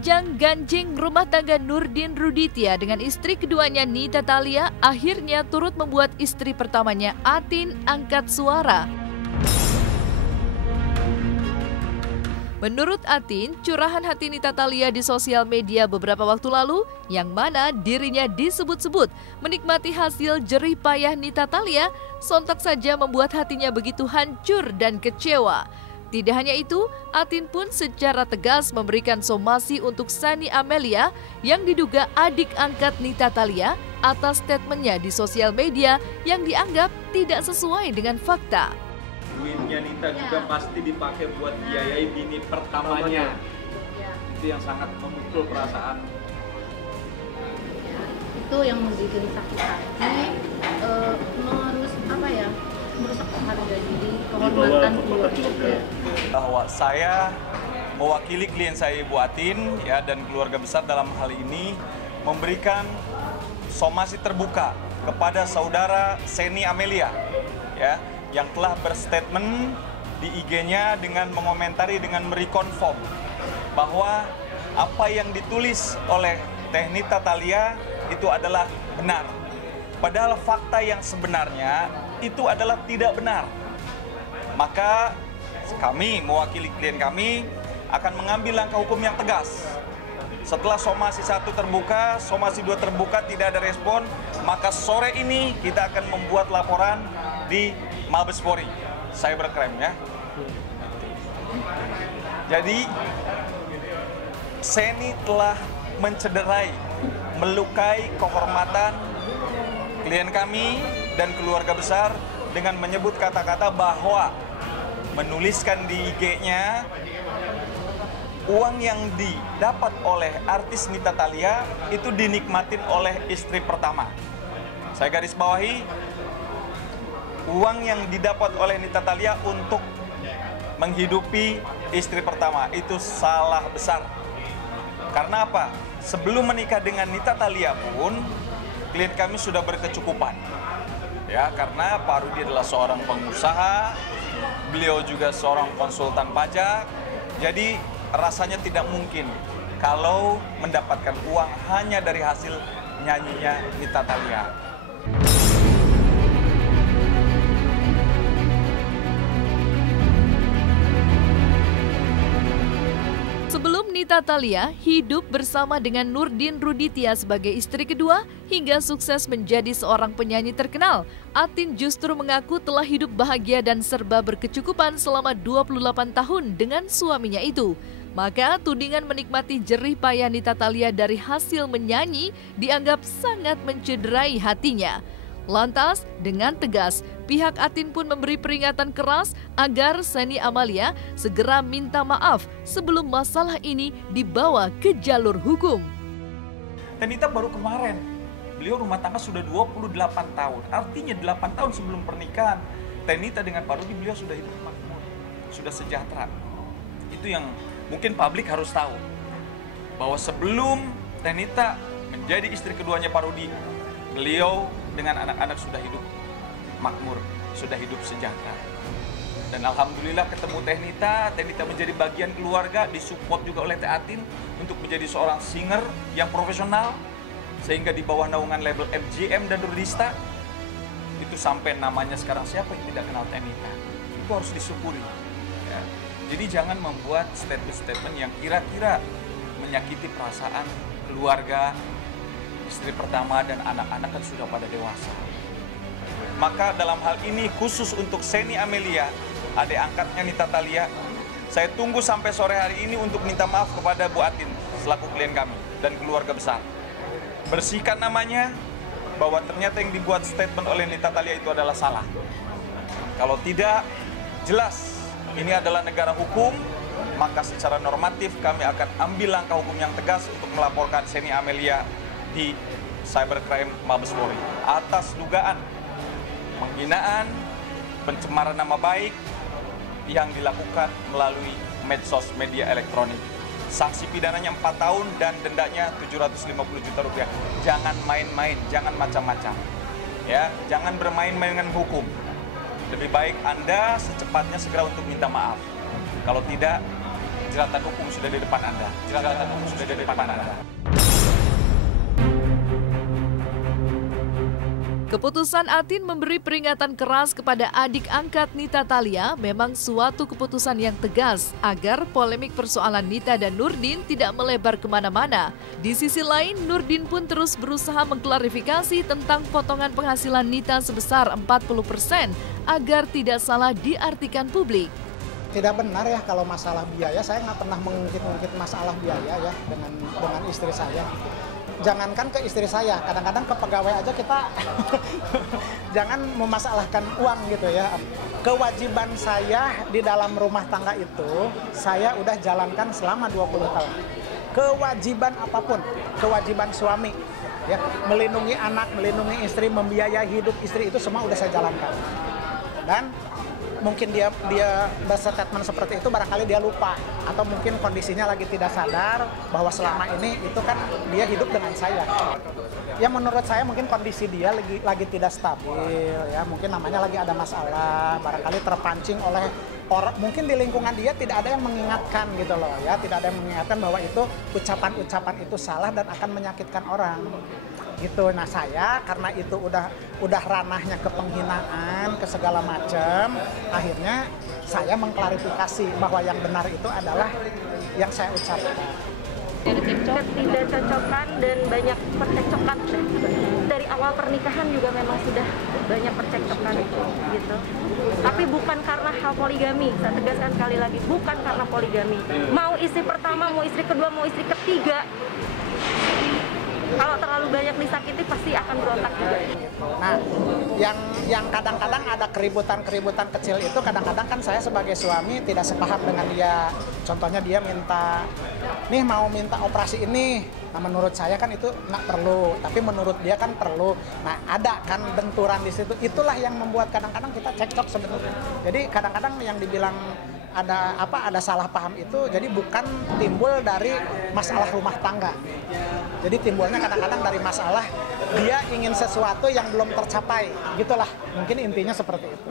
Gonjang-ganjing rumah tangga Nurdin Ruditya dengan istri keduanya Nita Thalia akhirnya turut membuat istri pertamanya Atin angkat suara. Menurut Atin, curahan hati Nita Thalia di sosial media beberapa waktu lalu, yang mana dirinya disebut-sebut menikmati hasil jerih payah Nita Thalia, sontak saja membuat hatinya begitu hancur dan kecewa. Tidak hanya itu, Atin pun secara tegas memberikan somasi untuk Sanny Amelia yang diduga adik angkat Nita Thalia atas statementnya di sosial media yang dianggap tidak sesuai dengan fakta. Duitnya Nita juga pasti dipakai buat biayai bini pertamanya. Itu yang sangat memukul perasaan. Itu yang bikin sakit hati, merusak harga diri, kehormatan keluarga. Bahwa saya mewakili klien saya Ibu Atin ya, dan keluarga besar dalam hal ini memberikan somasi terbuka kepada saudara Sanny Amelia ya, yang telah berstatement di IG-nya dengan mengomentari dengan merekonfirm bahwa apa yang ditulis oleh Teh Nita Thalia itu adalah benar. Padahal fakta yang sebenarnya itu adalah tidak benar. Maka kami mewakili klien kami akan mengambil langkah hukum yang tegas. Setelah somasi 1 terbuka, somasi 2 terbuka tidak ada respon, maka sore ini kita akan membuat laporan di Mabes Polri, cybercrime ya. Jadi Sanny telah mencederai, melukai kehormatan klien kami dan keluarga besar dengan menyebut kata-kata bahwa menuliskan di IG-nya uang yang didapat oleh artis Nita Thalia itu dinikmatin oleh istri pertama. Saya garis bawahi, uang yang didapat oleh Nita Thalia untuk menghidupi istri pertama itu salah besar. Karena apa? Sebelum menikah dengan Nita Thalia pun klien kami sudah berkecukupan. Ya, karena Pak Rudi adalah seorang pengusaha, beliau juga seorang konsultan pajak. Jadi rasanya tidak mungkin kalau mendapatkan uang hanya dari hasil nyanyinya Nita Thalia. Sebelum Nita Thalia hidup bersama dengan Nurdin Ruditya sebagai istri kedua hingga sukses menjadi seorang penyanyi terkenal, Atin justru mengaku telah hidup bahagia dan serba berkecukupan selama 28 tahun dengan suaminya itu. Maka tudingan menikmati jerih payah Nita Thalia dari hasil menyanyi dianggap sangat mencederai hatinya. Lantas, dengan tegas, pihak Atin pun memberi peringatan keras agar Sanny Amelia segera minta maaf sebelum masalah ini dibawa ke jalur hukum. Nita baru kemarin, beliau rumah tangga sudah 28 tahun, artinya 8 tahun sebelum pernikahan. Nita dengan Pak Rudi beliau sudah hidup makmur, sudah sejahtera. Itu yang mungkin publik harus tahu, bahwa sebelum Nita menjadi istri keduanya Pak Rudi, beliau dengan anak-anak sudah hidup makmur, sudah hidup sejahtera. Dan alhamdulillah ketemu Teh Nita menjadi bagian keluarga, disupport juga oleh Teh Atin untuk menjadi seorang singer yang profesional, sehingga di bawah naungan label MGM dan Rudista, itu sampai namanya sekarang siapa yang tidak kenal Teh Nita. Itu harus disyukuri. Ya. Jadi jangan membuat statement-statement yang kira-kira menyakiti perasaan keluarga, istri pertama dan anak-anak kan sudah pada dewasa. Maka dalam hal ini khusus untuk Sanny Amelia, adik angkatnya Nita Thalia, saya tunggu sampai sore hari ini untuk minta maaf kepada Bu Atin selaku klien kami dan keluarga besar. Bersihkan namanya bahwa ternyata yang dibuat statement oleh Nita Thalia itu adalah salah. Kalau tidak, jelas ini adalah negara hukum, maka secara normatif kami akan ambil langkah hukum yang tegas untuk melaporkan Sanny Amelia di cybercrime Mabes Polri atas dugaan penghinaan, pencemaran nama baik yang dilakukan melalui medsos media elektronik. Sanksi pidananya 4 tahun dan dendanya 750 juta rupiah. Jangan main-main, jangan macam-macam. Ya, jangan bermain-main dengan hukum. Lebih baik Anda secepatnya segera untuk minta maaf. Kalau tidak, Jeratan hukum sudah di depan Anda. Jeratan hukum sudah di depan Anda. Keputusan Atin memberi peringatan keras kepada adik angkat Nita Thalia memang suatu keputusan yang tegas agar polemik persoalan Nita dan Nurdin tidak melebar kemana-mana. Di sisi lain, Nurdin pun terus berusaha mengklarifikasi tentang potongan penghasilan Nita sebesar 40% agar tidak salah diartikan publik. Tidak benar ya kalau masalah biaya, saya nggak pernah mengungkit-ungkit masalah biaya ya dengan istri saya. Jangankan ke istri saya, kadang-kadang ke pegawai aja kita jangan memasalahkan uang gitu ya. Kewajiban saya di dalam rumah tangga itu saya udah jalankan selama 20 tahun. Kewajiban apapun, kewajiban suami ya, melindungi anak, melindungi istri, membiayai hidup istri itu semua udah saya jalankan. Dan mungkin dia berstatement seperti itu barangkali dia lupa atau mungkin kondisinya lagi tidak sadar bahwa selama ini itu kan dia hidup dengan saya. Ya menurut saya mungkin kondisi dia lagi tidak stabil ya, mungkin namanya lagi ada masalah, barangkali terpancing oleh orang, mungkin di lingkungan dia tidak ada yang mengingatkan gitu loh ya, tidak ada yang mengingatkan bahwa itu ucapan-ucapan itu salah dan akan menyakitkan orang. Gitu. Nah saya karena itu udah ranahnya ke penghinaan, ke segala macam, akhirnya saya mengklarifikasi bahwa yang benar itu adalah yang saya ucapkan. Ketidakcocokan dan banyak percekcokan dari awal pernikahan juga memang sudah banyak percekcokan gitu. Tapi bukan karena hal poligami, saya tegaskan sekali lagi, bukan karena poligami. Mau istri pertama, mau istri kedua, mau istri ketiga, kalau terlalu banyak disakiti pasti akan berontak juga. Nah, yang kadang-kadang ada keributan kecil itu kadang-kadang kan saya sebagai suami tidak sepaham dengan dia. Contohnya dia mau minta operasi ini. Nah, menurut saya kan itu nggak perlu, tapi menurut dia kan perlu. Nah, ada kan benturan di situ. Itulah yang membuat kadang-kadang kita cekcok sebenarnya. Jadi kadang-kadang yang dibilang ada salah paham itu jadi bukan timbul dari masalah rumah tangga. Jadi timbulnya kadang-kadang dari masalah dia ingin sesuatu yang belum tercapai, gitulah. Mungkin intinya seperti itu.